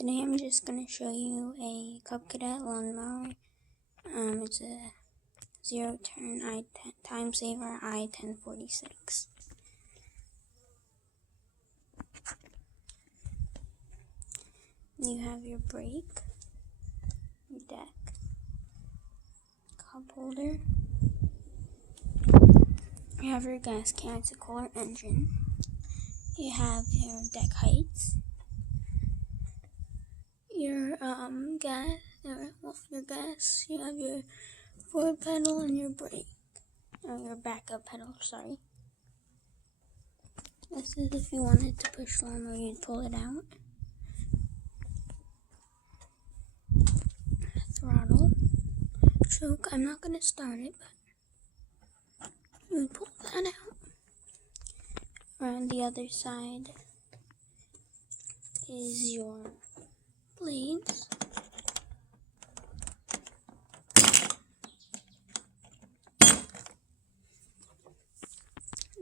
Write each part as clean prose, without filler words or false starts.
Today I'm just going to show you a cadet lawnmower. It's a zero-turn time saver i1046. You have your brake, your deck, cup holder. You have your gas can, it's a Kohler engine. You have your deck heights. Your gas. You have your forward pedal and your brake, or your backup pedal. Sorry. This is if you wanted to push lawnmower, you'd pull it out. Throttle. Choke. I'm not gonna start it, but you would pull that out. Around the other side is your blades.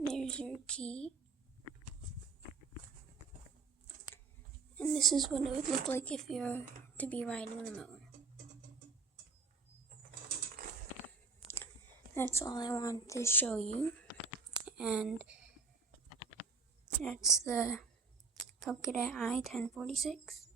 There's your key. And this is what it would look like if you were to be riding the mower. That's all I wanted to show you. And that's the cadet i1046.